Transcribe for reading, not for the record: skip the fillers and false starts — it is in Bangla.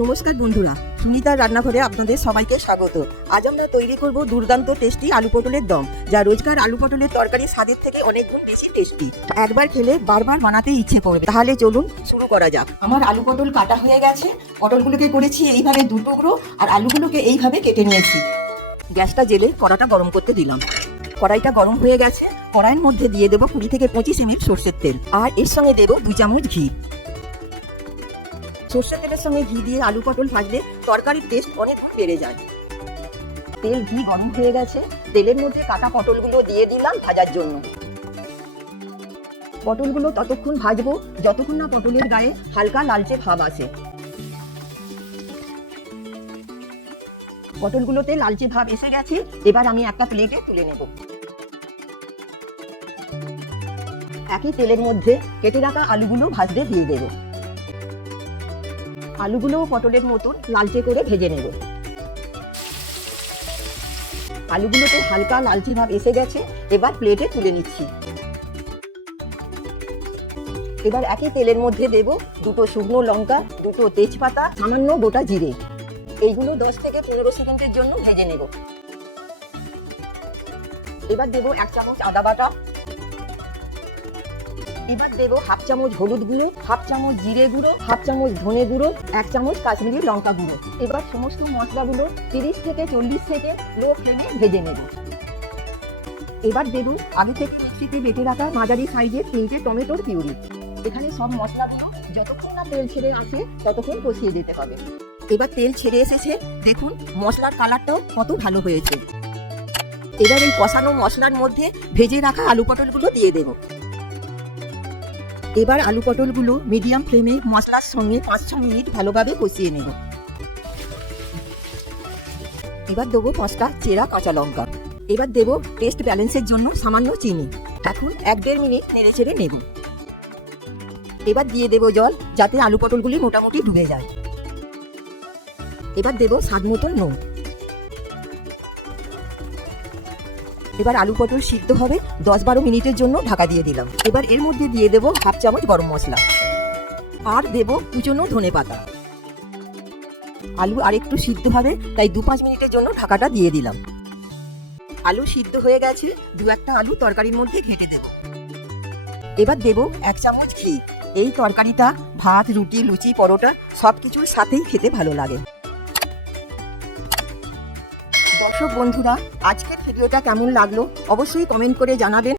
নমস্কার বন্ধুরা, সুনিতার রান্নাঘরে আপনাদের সবাইকে স্বাগত। আজ আমরা তৈরি করব দুর্দান্ত টেস্টি আলু পটলের দম, যা রোজকার আলু পটলের তরকারির স্বাদের থেকে অনেক গুণ বেশি টেস্টি। একবার খেলে বারবার বানাতে ইচ্ছে করবে। তাহলে চলুন শুরু করা যাক। আমার আলু পটল কাটা হয়ে গেছে। পটলগুলোকে করেছি এইভাবে দু টুকরো, আর আলুগুলোকে এইভাবে কেটে নিয়েছি। গ্যাসটা জেলে কড়াটা গরম করতে দিলাম। কড়াইটা গরম হয়ে গেছে। কড়াইয়ের মধ্যে দিয়ে দেবো 20 থেকে 25 ml সর্ষের তেল, আর এর সঙ্গে দেবো 2 চামচ ঘি। সর্ষের তেলের সঙ্গে ঘি দিয়ে আলু পটল ভাজলে তরকারির টেস্ট অনেক গুণ বেড়ে যায়। তেল ঘি গরম হয়ে গেছে। তেলের মধ্যে কাটা পটলগুলো দিয়ে দিলাম ভাজার জন্য। পটলগুলো ততক্ষণ ভাজবো যতক্ষণ না পটলের গায়ে হালকা লালচে ভাব আসে। পটলগুলোতে লালচে ভাব এসে গেছে। এবার আমি একটা প্লেটে তুলে নেব। একই তেলের মধ্যে কেটে রাখা আলুগুলো ভাজতে দিয়ে দেব। আলুগুলো পটলের মতন লালচে করে ভেজে নেব। আলুগুলোতে হালকা লালচে ভাব এসে গেছে। এবার প্লেটে তুলে নিচ্ছি। এবার একই তেলের মধ্যে দেব 2টো শুকনো লঙ্কা, 2টো তেজপাতা, সামান্য গোটা জিরে। এইগুলো 10 থেকে 15 সেকেন্ডের জন্য ভেজে নেব। এবার দেব 1 চামচ আদা বাটা। এবার দেব 1/2 চামচ হলুদ গুঁড়ো, 1/2 চামচ জিরে গুঁড়ো, 1/2 চামচ ধনে গুঁড়ো, 1 চামচ কাশ্মীরি লঙ্কা গুঁড়ো। এবার সমস্ত মশলাগুলো 30 থেকে 40 সেকেন্ড লো ফ্লেমে ভেজে নেব। এবার দেব আগে থেকে মিক্সিতে বেটে রাখা মাঝারি সাইজের 3টে টমেটোর পিউরি। এখানে সব মশলাগুলো যতক্ষণ না তেল ছেড়ে আসে ততক্ষণ কষিয়ে যেতে হবে। এবার তেল ছেড়ে এসেছে। দেখুন মশলার কালারটাও কত ভালো হয়েছে। এবার এই কষানো মশলার মধ্যে ভেজে রাখা আলু পটলগুলো দিয়ে দেব। এবার আলু পটলগুলো মিডিয়াম ফ্লেমে মশলার সঙ্গে 5-6 মিনিট ভালোভাবে কষিয়ে নেব। এবার দেবো 5টা চেরা কাঁচা লঙ্কা। এবার দেব টেস্ট ব্যালেন্সের জন্য সামান্য চিনি। এখন 1-1.5 মিনিট নেড়ে চেড়ে নেব। এবার দিয়ে দেব জল, যাতে আলু পটলগুলি মোটামুটি ডুবে যায়। এবার দেব স্বাদ মতন নুন। এবার আলু পটল সিদ্ধ হবে 10-12 মিনিটের জন্য ঢাকা দিয়ে দিলাম। এবার এর মধ্যে দিয়ে দেব 1/2 চামচ গরম মশলা, আর দেব কুচনো ধনে পাতা। আলু আরেকটু সিদ্ধ হবে, তাই 2-5 মিনিটের জন্য ঢাকাটা দিয়ে দিলাম। আলু সিদ্ধ হয়ে গেছে। 2-1টা আলু তরকারির মধ্যে ঘেটে দেব। এবার দেব 1 চামচ ঘি। এই তরকারিটা ভাত, রুটি, লুচি, পরোটা সবকিছুর সাথেই খেতে ভালো লাগে। দর্শক বন্ধুরা, আজকের ভিডিওটা কেমন লাগলো অবশ্যই কমেন্ট করে জানাবেন।